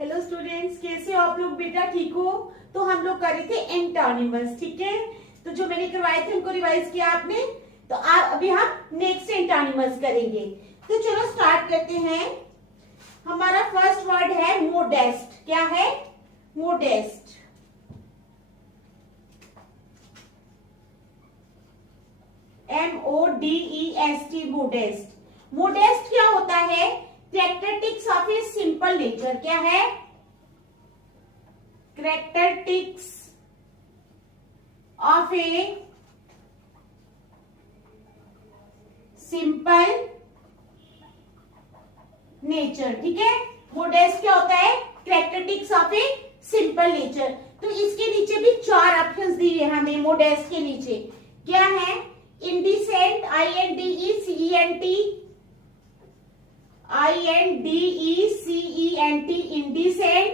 Hello students, कैसे हो आप लोग? बेटा ठीक हो? तो हम लोग कर रहे थे एंटोनिमस, ठीक है। तो जो मैंने करवाए थे उनको रिवाइज किया आपने। तो अभी हम नेक्स्ट एंटोनिमस करेंगे। तो चलो स्टार्ट करते हैं। हमारा फर्स्ट वर्ड है मोडेस्ट। क्या है? मोडेस्ट। MODEST, modest. मोडेस्ट क्या होता है? Characteristics of a simple nature. क्या है? Characteristics of a simple nature. ठीक है, मोडेस्ट क्या होता है? Characteristics of a simple nature. तो इसके नीचे भी चार ऑप्शंस दिए हमें मोडेस्ट के नीचे। क्या है? Indecent, INDECENT, indecent.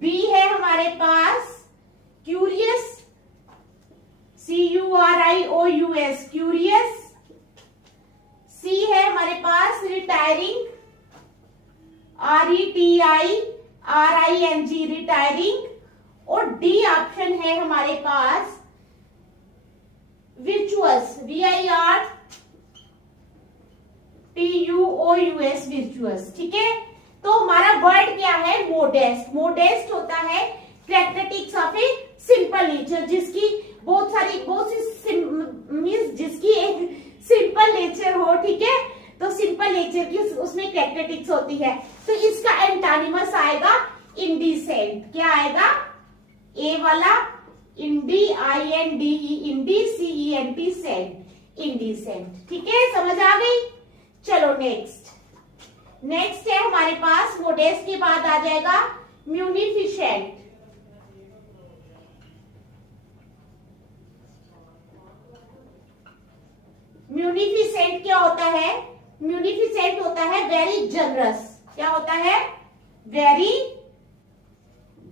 बी है हमारे पास क्यूरियस, CURIOUS, क्यूरियस। सी है हमारे पास रिटायरिंग, RETIRING, रिटायरिंग। और डी ऑप्शन है हमारे पास विर्चुअस, VIRTUOUS, विर्चुअस। ठीक है, तो हमारा वर्ड क्या है? मोडेस्ट। मोडेस्ट होता है characteristics of a simple nature, जिसकी बहुत सी मींस जिसकी एक सिंपल नेचर हो। ठीक है, तो सिंपल नेचर की उसमें कैरेक्टरिस्टिक्स होती है। तो इसका एंटोनिमस आएगा इंडिसेंट। क्या आएगा? ए वाला इंडी, INDE, INDCENT, सेंट, इंडिसेंट। ठीक है, समझ आ गई? चलो नेक्स्ट है हमारे पास मोडेस्ट के बाद आ जाएगा म्यूनिफिसेंट। म्यूनिफिसेंट क्या होता है? म्यूनिफिसेंट होता है वेरी जनरस। क्या होता है? Very,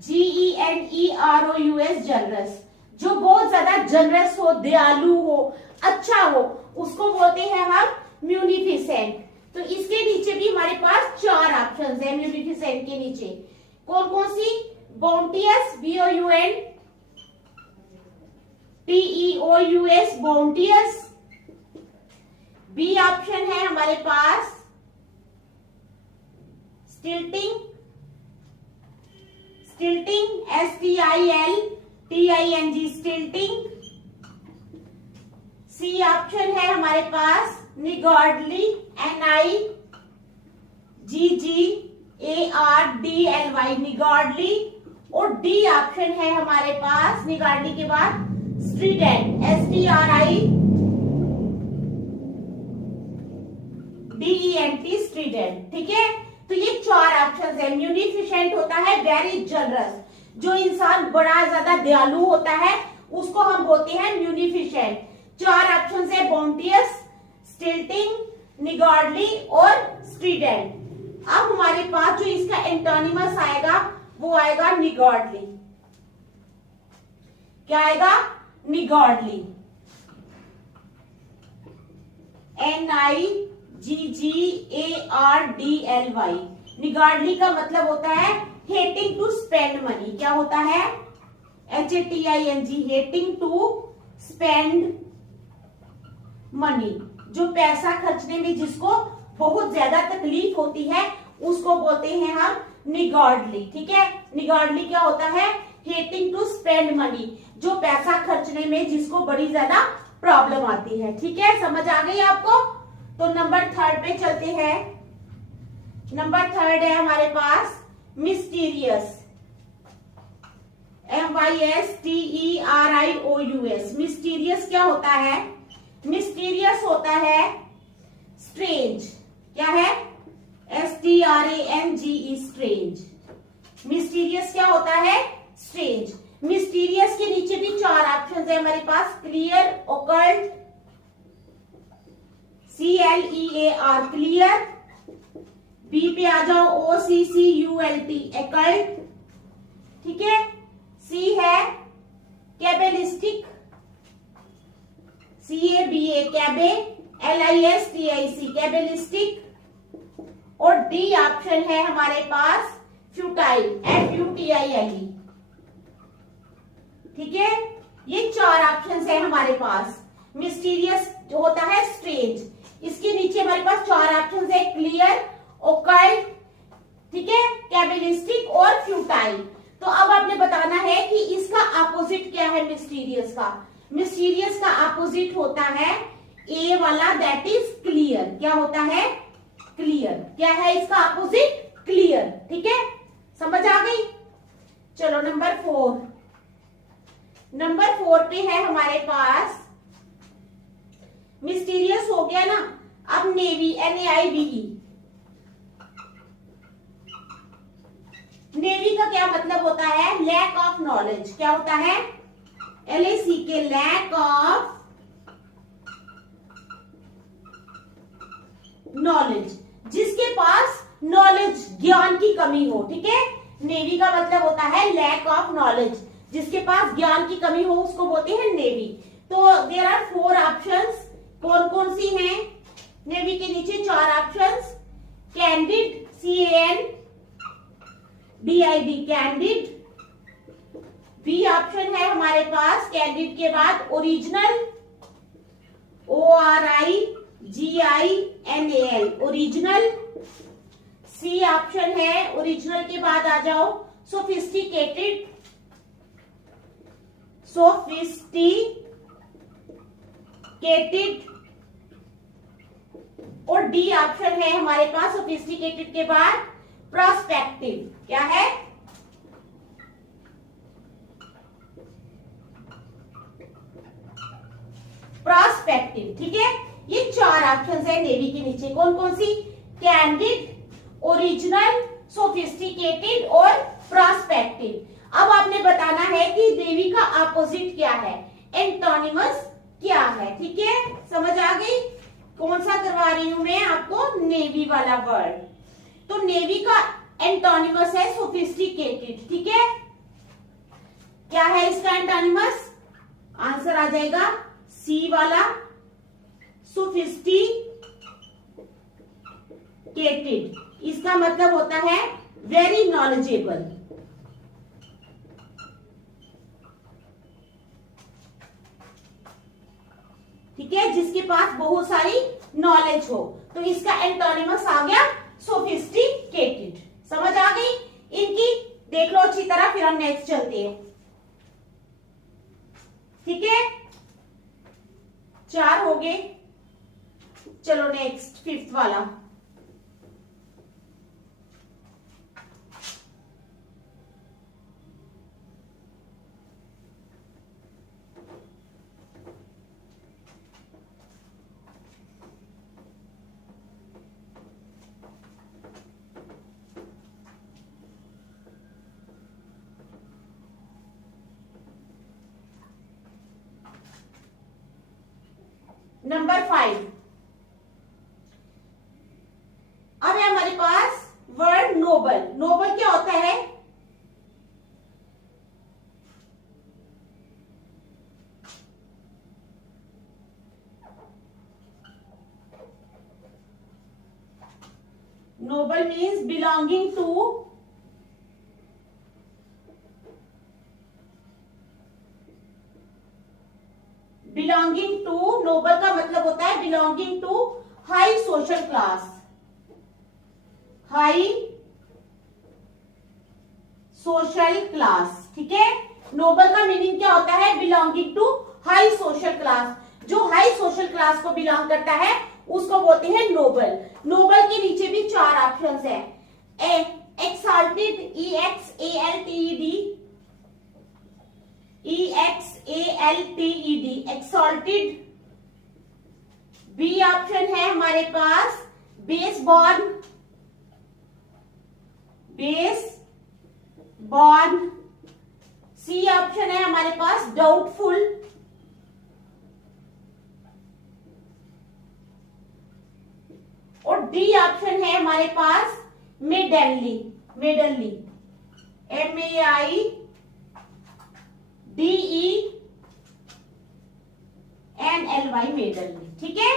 GENEROUS, generous. जो बहुत ज्यादा जनरस हो, दयालु हो, अच्छा हो, उसको बोलते हैं हम म्यूनिफिसेंट। तो इसके नीचे भी हमारे पास चार ऑप्शंस है म्यूनिफिसेंट के नीचे। कौन कौन सी? बाउंटियस, BOUNTEOUS, बाउंटियस। बी ऑप्शन है हमारे पास स्टिल्टिंग, STILTING, स्टिल्टिंग। सी ऑप्शन है हमारे पास निगॉर्डली, NIGGARDLY, निगॉर्डली। और डी ऑप्शन है हमारे पास निगॉर्डली के बाद स्ट्रीडेंट, STRIDENT, स्ट्रीडेंट। ठीक है, तो ये चार ऑप्शन है। म्यूनिफिसेंट होता है वेरी जनरस, जो इंसान बड़ा ज्यादा दयालु होता है उसको हम बोलते हैं म्यूनिफिसेंट। चार ऑप्शन है बाउंटियस, स्टिल्टिंग, निगॉर्डली और स्ट्रीडेंट। अब हमारे पास जो इसका एंटोनिमस आएगा वो आएगा निगॉर्डली। क्या आएगा? निगॉर्डली, NIGGARDLY। निगॉर्डली का मतलब होता है हेटिंग टू स्पेंड मनी। क्या होता है? HATING, hating to spend money. जो पैसा खर्चने में जिसको बहुत ज्यादा तकलीफ होती है उसको बोलते हैं हम निगॉर्डली। ठीक है, निगॉर्डली क्या होता है? हेटिंग टू स्पेंड मनी, जो पैसा खर्चने में जिसको बड़ी ज्यादा प्रॉब्लम आती है। ठीक है, समझ आ गई आपको? तो नंबर थर्ड पे चलते हैं। नंबर थर्ड है हमारे पास मिस्टीरियस, MYSTERIOUS। मिस्टीरियस क्या होता है? मिस्टीरियस होता है स्ट्रेंज। क्या है? STRANGE, strange. मिस्टीरियस क्या होता है? स्ट्रेंज। मिस्टीरियस के नीचे भी चार ऑप्शन है हमारे पास, clear, occult, CLEAR, clear. B पे आ जाओ, OCCULT, एकल्ट। ठीक है, सी है कैबेलिस्टिक, CABA, कैबे, LISTIC, कैबेलिस्टिक। और डी ऑप्शन है हमारे पास फ्यूटाइल, FUTILE। ठीक है, ये 4 ऑप्शंस है हमारे पास। मिस्टीरियस होता है स्ट्रेंज, इसके नीचे हमारे पास 4 ऑप्शंस है, क्लियर, ओकल्ट, ठीक है, कैबलिस्टिक और फ्यूटाइल। तो अब आपने बताना है कि इसका अपोजिट क्या है मिस्टीरियस का। मिस्टीरियस का अपोजिट होता है ए वाला, दैट इज क्लियर। क्या होता है? क्लियर। क्या है इसका अपोजिट? क्लियर। ठीक है, समझ आ गई। चलो नंबर 4। नंबर 4 पे है हमारे पास, मिस्टीरियस हो गया ना, अब नेवी, NAIVE। नेवी का क्या मतलब होता है? Lack of knowledge. क्या होता है? LACK, लैक ऑफ नॉलेज, जिसके पास नॉलेज, ज्ञान की कमी हो। ठीक है, नेवी का मतलब होता है लैक ऑफ नॉलेज, जिसके पास ज्ञान की कमी हो उसको बोलते हैं नेवी। तो देयर आर 4 ऑप्शंस। कौन कौन सी हैं? नेवी के नीचे 4 options, candid, CANDID, candid. B option है हमारे पास कैंडिड के बाद original, ORIGINAL, original. C option है ओरिजिनल के बाद आ जाओ सोफिस्टिकेटेड, और डी ऑप्शन है हमारे पास सोफिस्टिकेटेड के बाद प्रोस्पेक्टिव। क्या है? प्रोस्पेक्टिव। ठीक है, ये 4 ऑप्शंस है नेवी के नीचे। कौन कौन सी? कैंडिड, ओरिजिनल, सोफिस्टिकेटेड और प्रोस्पेक्टिव। अब आपने बताना है कि नेवी का अपोजिट क्या है, एंटोनिमस क्या है। ठीक है, समझ आ गई। कौन सा करवा रही हूं मैं आपको? नेवी वाला वर्ड। तो नेवी का एंटोनिमस है सोफिस्टिकेटेड। ठीक है, क्या है इसका एंटोनिमस? आंसर आ जाएगा सी वाला, सोफिस्टिकेटेड। इसका मतलब होता है वेरी नॉलेजेबल। ठीक है, जिसके पास बहुत सारी नॉलेज हो, तो इसका एंटोनिमस आ गया सोफिस्टिकेटेड। समझ आ गई इनकी? देख लो अच्छी तरह, फिर हम नेक्स्ट चलते हैं। ठीक है, 4 हो गए। चलो नेक्स्ट 5th वाला। नंबर 5। अब है हमारे पास वर्ड नोबल। नोबल क्या होता है? Noble means belonging to, belonging to, noble का मतलब होता है belonging to high social class, high social class. ठीक है, नोबल का मीनिंग क्या होता है? Belonging to high social class. जो हाई सोशल क्लास को बिलोंग करता है उसको बोलते हैं नोबल। नोबल के नीचे भी 4 ऑप्शंस है, exalted, EXALTED, exalted. B option है हमारे पास बेसबॉर्न, सी ऑप्शन है हमारे पास डाउटफुल, और डी ऑप्शन है हमारे पास मेडनली, MEIDENLY, मेडनली। ठीक है,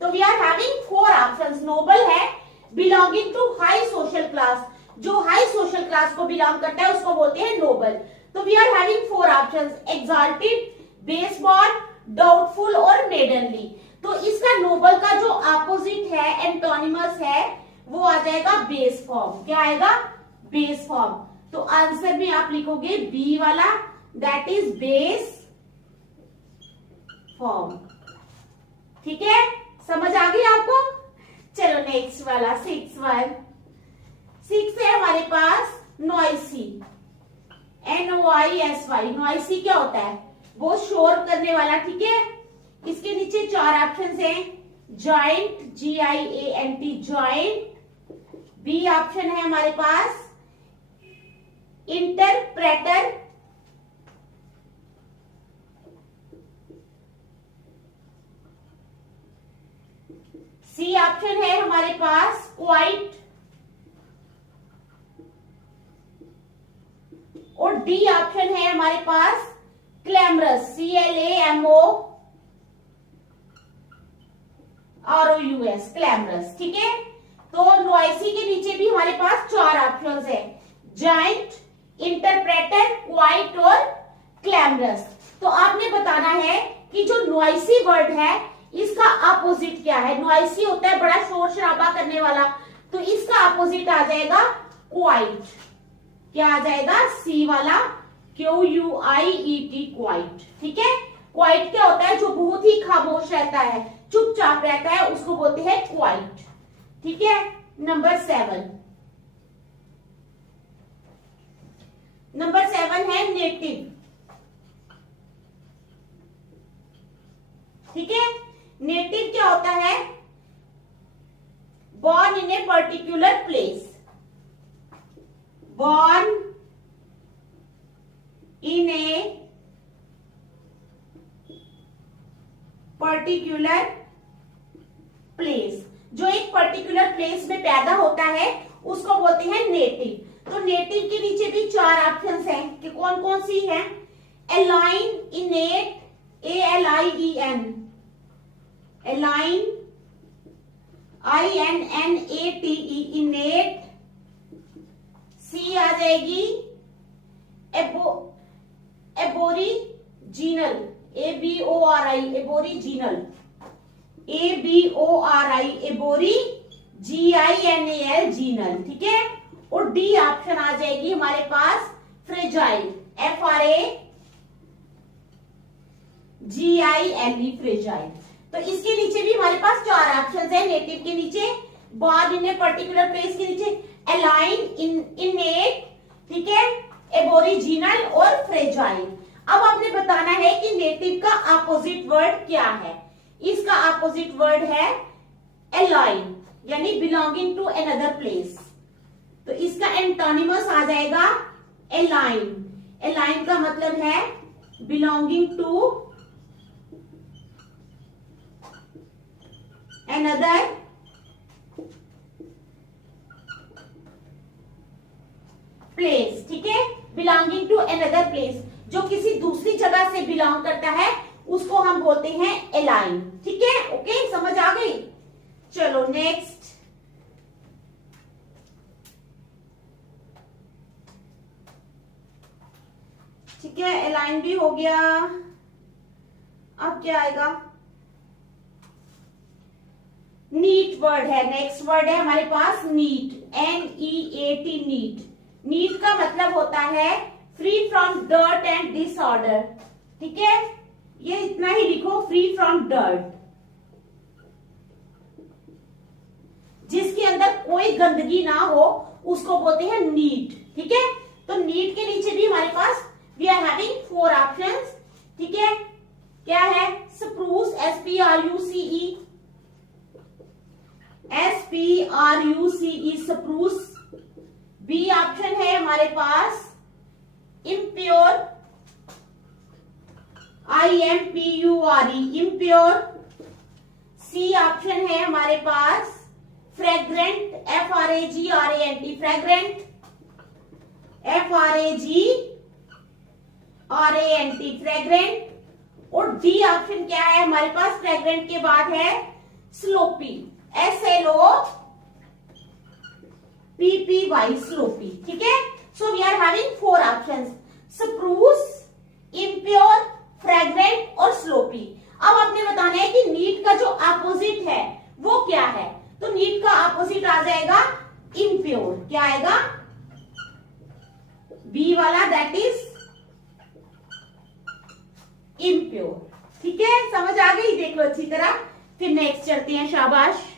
तो we are having 4 options. Noble है belonging to high social class, जो हाई सोशल क्लास को बिलोंग करता है उसको बोलते हैं नोबल। तो we are having 4 options, exalted, baseborn, doubtful और मेडनली। तो इसका नोबल का जो अपोजिट है, एंटोनिमस है, वो आ जाएगा बेस फॉर्म। क्या आएगा? Base form. तो आंसर में आप लिखोगे बी वाला, दैट इज बेस फॉर्म। ठीक है, समझ आ गई आपको? चलो नेक्स्ट वाला 6 है हमारे पास नॉइसी, NOISY। नॉइसी क्या होता है? वो शोर करने वाला। ठीक है, इसके नीचे 4 ऑप्शन हैं, giant, GIANT, giant. B option है हमारे पास इंटरप्रेटर, सी ऑप्शन है हमारे पास क्वाइट, और डी ऑप्शन है हमारे पास क्लैमरस, CLAMOROUS, क्लैमरस। ठीक है, तो नॉइसी के नीचे भी हमारे पास 4 ऑप्शंस है, जाइंट, इंटरप्रेटर, क्वाइट और क्लैमरस। तो आपने बताना है कि जो नॉइसी वर्ड है इसका अपोजिट क्या है। नॉइसी होता है बड़ा शोर शराबा करने वाला, तो इसका अपोजिट आ जाएगा क्वाइट। क्या आ जाएगा? सी वाला, QUIET, क्वाइट। ठीक है, क्वाइट क्या होता है? जो बहुत ही खामोश रहता है, चुपचाप रहता है, उसको बोलते हैं क्वाइट। ठीक है, नंबर 7 है नेटिव। ठीक है, नेटिव क्या होता है? born in a particular place, born in a particular place, जो एक पर्टिकुलर प्लेस में पैदा होता है उसको बोलते हैं नेटिव। तो नेटिव के नीचे भी 4 ऑप्शंस हैं कि कौन कौन सी हैं। Alien, innate, ALIEN, alien, INNATE, innate. C आ जाएगी एबोरिजिनल, ABORI, एबोरिजिनल, ABORI, एबोरी, GINAL, जीनल। ठीक है, और डी ऑप्शन आ जाएगी हमारे पास फ्रेजाइल, FRAGILE, फ्रेजाइल। तो इसके नीचे भी हमारे पास 4 ऑप्शंस है। नेटिव के नीचे, born in a particular place के नीचे एलाइन, इनेट, ठीक है, एबोरिजिनल और फ्रेजाइल। अब आपने बताना है कि नेटिव का अपोजिट वर्ड क्या है। इसका अपोजिट वर्ड है एलाइन, यानी बिलोंगिंग टू अनदर प्लेस। तो इसका एंटोनिमस आ जाएगा एलाइन। एलाइन का मतलब है बिलोंगिंग टू अनदर प्लेस। ठीक है, बिलोंगिंग टू अनदर प्लेस, जो किसी दूसरी जगह से बिलोंग करता है उसको हम बोलते हैं एलाइन। ठीक है, ओके, समझ आ गई? चलो नेक्स्ट, ठीक है, एलाइन भी हो गया। अब क्या आएगा? नीट वर्ड है, नेक्स्ट वर्ड है हमारे पास नीट, NEAT, नीट। नीट का मतलब होता है free from dirt and disorder. ठीक है, ये इतना ही लिखो, फ्री फ्रॉम डर्ट, जिसके अंदर कोई गंदगी ना हो उसको बोलते हैं नीट। ठीक है, तो नीट के नीचे भी हमारे पास वी आर हैविंग 4 ऑप्शंस। ठीक है, क्या है? Spruce, SPRUCE, spruce. B option है हमारे पास impure, IMPURE, impure. C option है हमारे पास fragrant, FRAGRANT, fragrant, FRAGRANT, fragrant. और डी ऑप्शन क्या है हमारे पास? फ्रेग्रेंट के बाद है स्लोपी, SLOPY, PPY स्लोपी। ठीक है, so we are having 4 options, spruce, impure, fragrant और स्लोपी। अब आपने बताना है कि नीट का जो अपोजिट है वो क्या है, तो नीट का अपोजिट आ जाएगा इम्प्योर। क्या आएगा? बी वाला, दैट इज इम्प्योर। ठीक है, समझ आ गई? देख लो अच्छी तरह। फिर नेक्स्ट चलते हैं, शाबाश।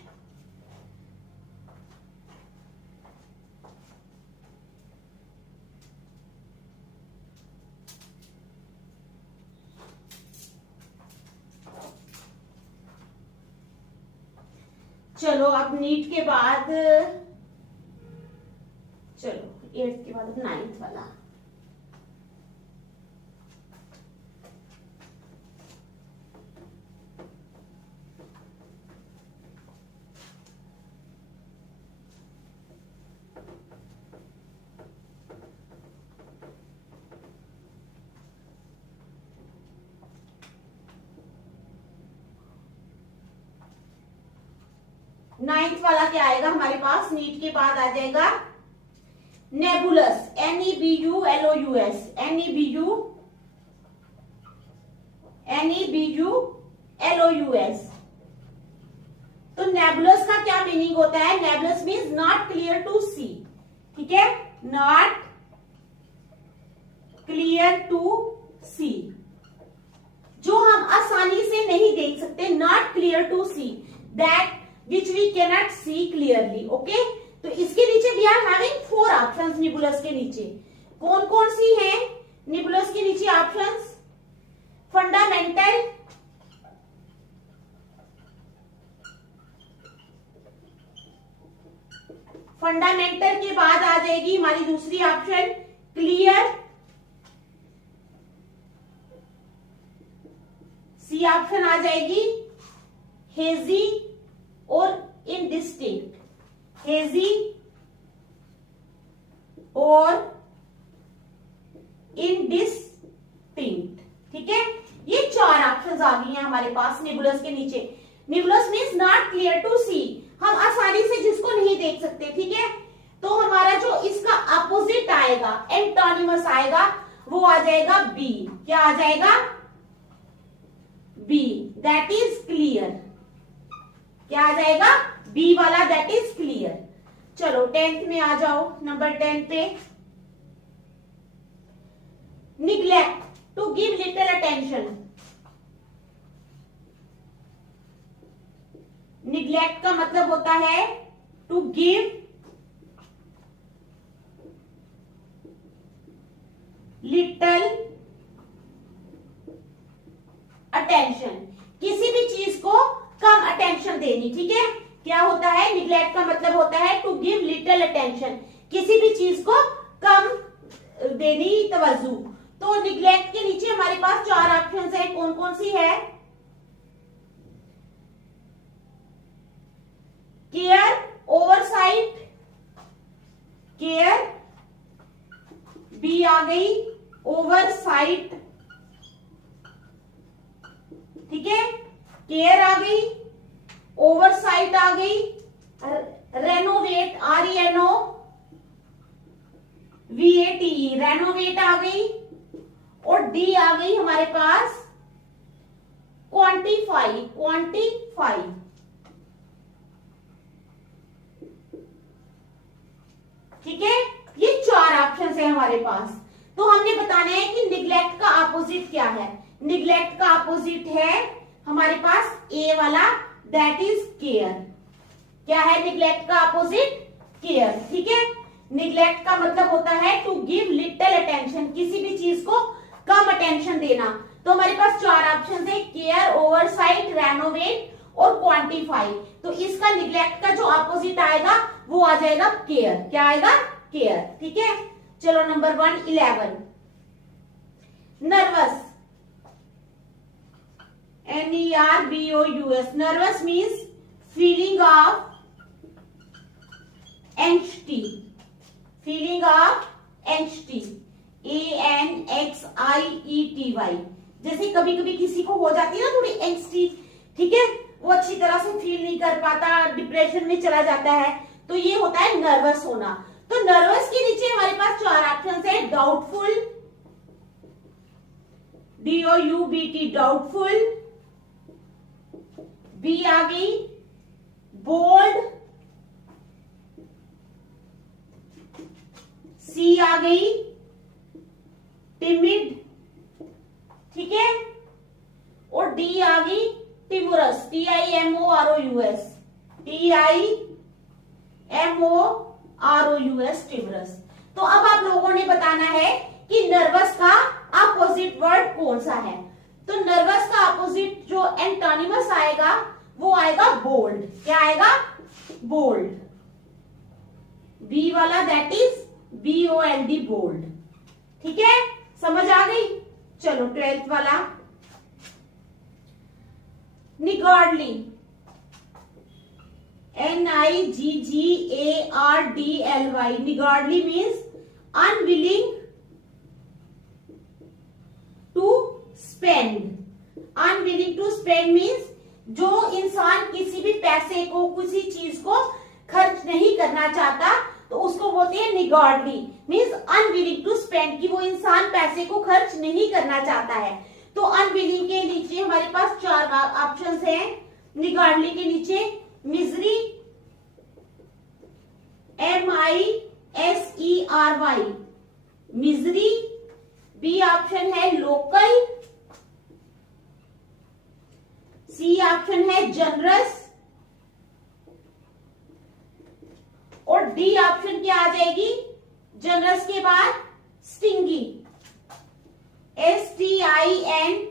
चलो अब नीट के बाद, चलो 8th के बाद 9th वाला। नाइन्थ वाला क्या आएगा हमारे पास? नीट के बाद आ जाएगा नेबुलस, NEBULOUS, NEBULOUS। तो नेबुलस का क्या मीनिंग होता है? Nebulous means not clear to see. ठीक है, नॉट क्लियर टू सी, जो हम आसानी से नहीं देख सकते, not clear to see, that which we cannot see clearly। okay? तो इसके नीचे we are having 4 options निबुलस के नीचे। कौन कौन सी हैं निबुलस के नीचे ऑप्शंस? फंडामेंटल, फंडामेंटल के बाद आ जाएगी हमारी दूसरी ऑप्शन क्लियर, सी ऑप्शन आ जाएगी हेजी और इनडिस्टिंक्ट, हेजी और इनडिस्टिंक्ट। ठीक है, ये 4 ऑप्शंस आ गई हैं हमारे पास निबुलस के नीचे। निबुलस मीन्स नॉट क्लियर टू सी, हम आसानी से जिसको नहीं देख सकते। ठीक है, तो हमारा जो इसका अपोजिट आएगा, एंटोनिमस आएगा, वो आ जाएगा बी। क्या आ जाएगा? B, that is clear. क्या आ जाएगा? बी वाला, दैट इज क्लियर। चलो 10th में आ जाओ, नंबर 10 पे। Neglect, to give little attention. Neglect का मतलब होता है टू गिव लिटिल अटेंशन, किसी भी चीज को कम अटेंशन देनी। ठीक है, क्या होता है? निग्लेक्ट का मतलब होता है टू गिव लिटिल अटेंशन, किसी भी चीज को कम देनी, तवज्जो। तो निग्लेक्ट के नीचे हमारे पास 4 ऑप्शंस है, कौन कौन सी है? केयर, ओवरसाइट, केयर, बी आ गई ओवरसाइट। ठीक है, केयर आ गई, ओवरसाइट आ गई, रेनोवेट, RENO VATE, रेनोवेट आ गई, और डी आ गई हमारे पास क्वांटिफाई, क्वांटिफाई। ठीक है, ये 4 ऑप्शन है हमारे पास। तो हमने बताना है कि निग्लेक्ट का अपोजिट क्या है। निग्लेक्ट का अपोजिट है हमारे पास ए वाला, दैट इज केयर। क्या है निग्लेक्ट का अपोजिट? केयर। ठीक है, निग्लेक्ट का मतलब होता है टू गिव लिटिल अटेंशन, किसी भी चीज को कम अटेंशन देना। तो हमारे पास 4 ऑप्शन है, केयर, ओवरसाइट, रेनोवेट और क्वांटिफाई। तो इसका निग्लेक्ट का जो अपोजिट आएगा वो आ जाएगा केयर। क्या आएगा? केयर। ठीक है, चलो number 1 11, nervous, NERVOUS, nervous means feeling of anxiety, feeling of anxiety, ANXIETY। जैसे कभी कभी किसी को हो जाती है ना थोड़ी एंग्जाइटी, ठीक है, वो अच्छी तरह से फील नहीं कर पाता, डिप्रेशन में चला जाता है, तो ये होता है नर्वस होना। तो नर्वस के नीचे हमारे पास 4 ऑप्शन है। डाउटफुल, DOUBT डाउटफुल, बी आ गई बोल्ड, सी आ गई टिमिड, ठीक है, और डी आ गई टिमुरस, TIMOROUS, TIMOROUS टिमुरस। तो अब आप लोगों ने बताना है कि नर्वस का अपोजिट वर्ड कौन सा है। तो नर्वस का अपोजिट जो एंटोनिमस आएगा वो आएगा बोल्ड। क्या आएगा? बोल्ड। बी वाला दैट इज BOLD बोल्ड। ठीक है, समझ आ गई। चलो 12th वाला niggardly, NIGGARDLY, niggardly means unwilling to spend. Unwilling to spend means जो इंसान किसी भी पैसे को, किसी चीज को खर्च नहीं करना चाहता तो उसको बोलते हैं निगॉर्डली, मीन्स अनविलिंग टू स्पेंड, कि वो इंसान पैसे को खर्च नहीं करना चाहता है। तो अनविलिंग के नीचे हमारे पास 4 ऑप्शंस हैं। निगॉर्डली के नीचे misery, MISERY, misery. B option है लोकल, सी ऑप्शन है जनरस, और डी ऑप्शन क्या आ जाएगी? जनरस के बाद स्टिंगी, STINGY,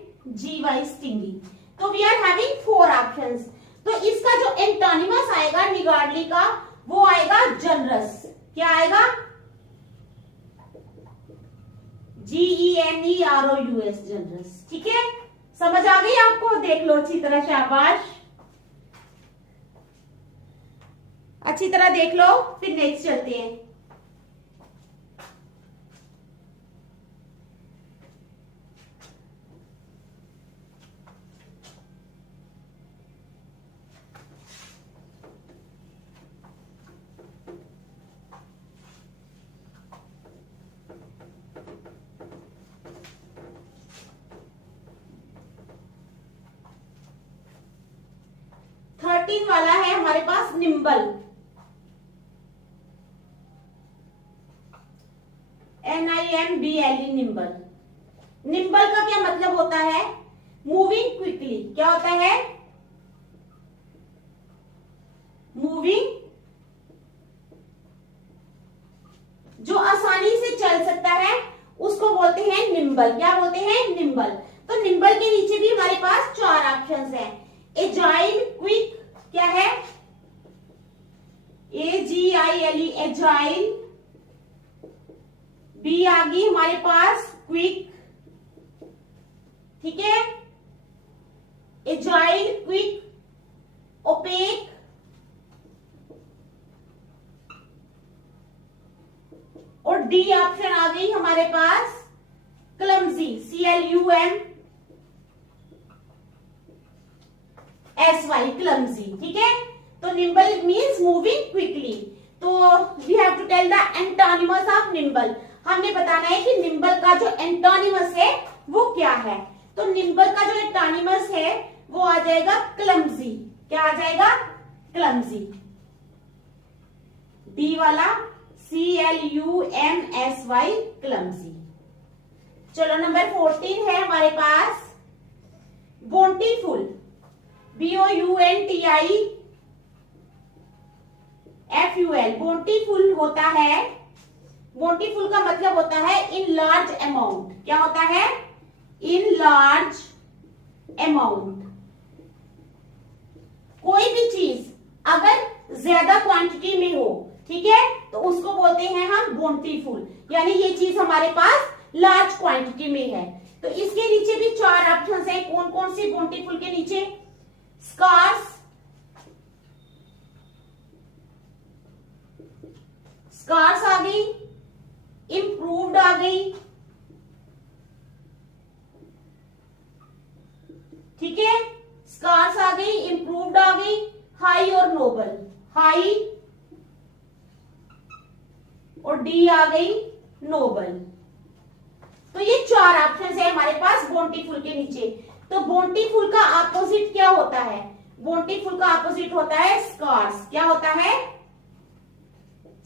स्टिंगी। तो वी आर हैविंग 4 ऑप्शंस। तो इसका जो एंटोनिमस आएगा निगॉर्डली का वो आएगा जनरस। क्या आएगा? GENEROUS, generous. ठीक है, समझ आ गई आपको? देख लो अच्छी तरह, शाबाश, अच्छी तरह देख लो। फिर नेक्स्ट चलते हैं। वाला है हमारे पास निम्बल, NIMBLE, निम्बल। निम्बल का क्या मतलब होता है? Moving quickly. क्या होता है? मूविंग, जो आसानी से चल सकता है उसको बोलते हैं निम्बल। क्या बोलते हैं? निम्बल। तो निम्बल के नीचे भी हमारे पास 4 ऑप्शंस हैं। एजाइल, क्विक, क्या है? AGILE, agile. बी आ गई हमारे पास क्विक, ठीक है, एजाइल, क्विक, ओपेक, और डी ऑप्शन आ गई हमारे पास क्लमजी, CLUMSY, क्लमजी। ठीक है, तो निम्बल मीन्स मूविंग क्विकली। तो we have to tell the antonyms of nimble. हमने बताना है कि निम्बल का जो एंटोनिमस है वो क्या है। तो निम्बल का जो एंटोनिमस है वो आ जाएगा क्लमजी। क्या आ जाएगा? क्लमजी। डी वाला CLUMSY, क्लमजी। चलो नंबर 14 है हमारे पास बोंटीफुल, BOUNTIFUL। बोंटीफुल होता है, बोंटीफुल का मतलब होता है इन लार्ज अमाउंट। क्या होता है? In large amount. कोई भी चीज अगर ज्यादा क्वांटिटी में हो, ठीक है, तो उसको बोलते हैं हम बोंटीफुल, यानी ये चीज हमारे पास लार्ज क्वांटिटी में है। तो इसके नीचे भी 4 ऑप्शंस है। कौन कौन सी बोंटीफुल के नीचे? स्कार्स, स्कार्स आ गई, इंप्रूव्ड आ गई, ठीक है, स्कार्स आ गई, इंप्रूव्ड आ गई, हाई और नोबल। हाई और डी आ गई नोबल। तो ये 4 ऑप्शन है हमारे पास बोंटीफुल के नीचे। तो बोंटीफुल का अपोजिट क्या होता है? बोंटीफुल का अपोजिट होता है स्कार्स। क्या होता है?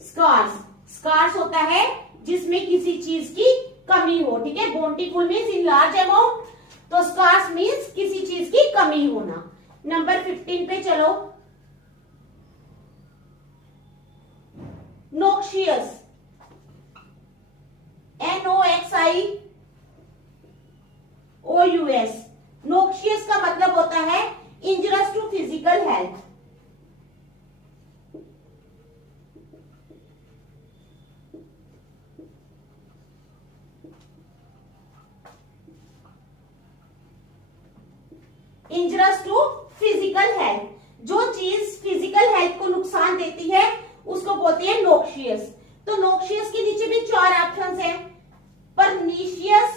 स्कार्स। स्कार्स होता है जिसमें किसी चीज की कमी हो। ठीक है, बोंटीफुल मीन्स इन लार्ज अमाउंट, तो स्कार्स मीन्स किसी चीज की कमी होना। नंबर 15 पे चलो। नोक्शियस, NOXIOUS। नोक्शियस का मतलब होता है injurious to physical health. Injurious to physical health, जो चीज फिजिकल हेल्थ को नुकसान देती है उसको बोलते हैं नोक्शियस। तो नोक्शियस के नीचे भी 4 ऑप्शंस हैं। परनीशियस,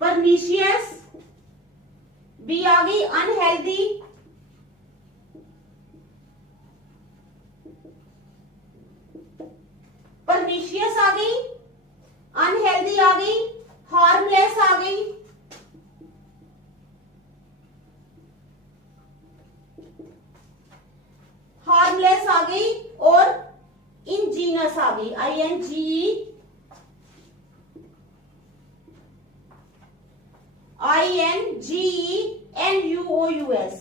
परनीशियस, बी आ गई अनहेल्दी, परनीशियस आ गई, अनहेल्दी आ गई, हार्मलेस आ गई, हार्मलेस आ गई, और इंजीनियस आ गई, INGENUOUS।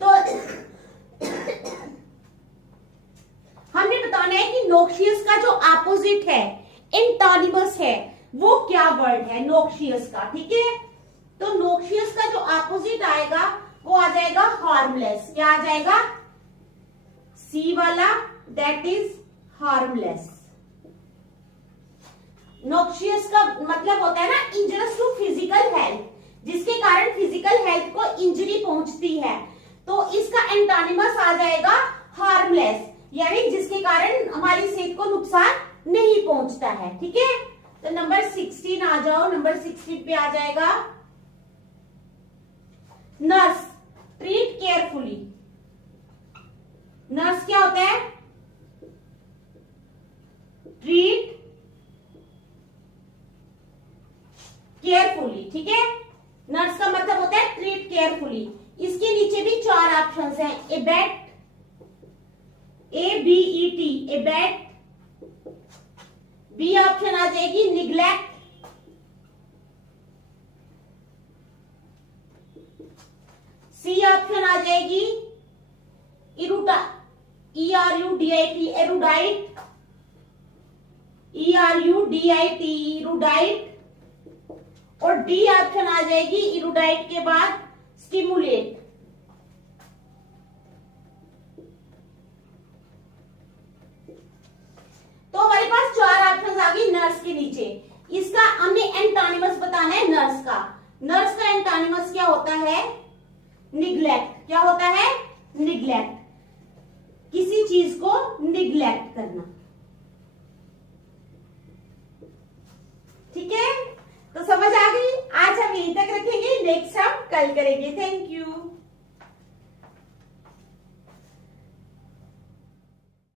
तो हमने बताना है कि नोक्शियस का जो अपोजिट है, एंटोनिमस है, वो क्या वर्ड है नोक्शियस का। ठीक है, तो नोक्शियस का जो अपोजिट आएगा वो आ जाएगा हार्मलेस। क्या आ जाएगा? सी वाला, दैट इज हार्मलेस। नोक्शियस का मतलब होता है ना इंजरियस टू फिजिकल हेल्थ, जिसके कारण फिजिकल हेल्थ को इंजरी पहुंचती है। तो इसका एंटोनिमस आ जाएगा हार्मलेस, यानी जिसके कारण हमारी सेहत को नुकसान नहीं पहुंचता है। ठीक है, तो नंबर 16 आ जाओ। नंबर 16 पे आ जाएगा नर्स, ट्रीट केयरफुली। नर्स क्या होता है? Treat carefully. ठीक है, नर्स का मतलब होता है ट्रीट केयरफुली। इसके नीचे भी 4 ऑप्शंस हैं। Abet, ABET, abet. B option आ जाएगी निग्लेक्ट, सी ऑप्शन आ जाएगी erudite, ERUDIT, erudite, ERUDIT, erudite, और डी ऑप्शन आ जाएगी इरुडाइट के बाद स्टिमुलेट। तो हमारे पास 4 ऑप्शन आ गई नर्स के नीचे। इसका हमें एंटोनिमस बताना है नर्स का। नर्स का एंटोनिमस क्या होता है? निग्लेक्ट। क्या होता है? निग्लेक्ट, किसी चीज को निग्लेक्ट करना। ठीक है, तो समझ आ गई। आज हम यहीं तक रखेंगे, नेक्स्ट हम कल करेंगे। Thank you.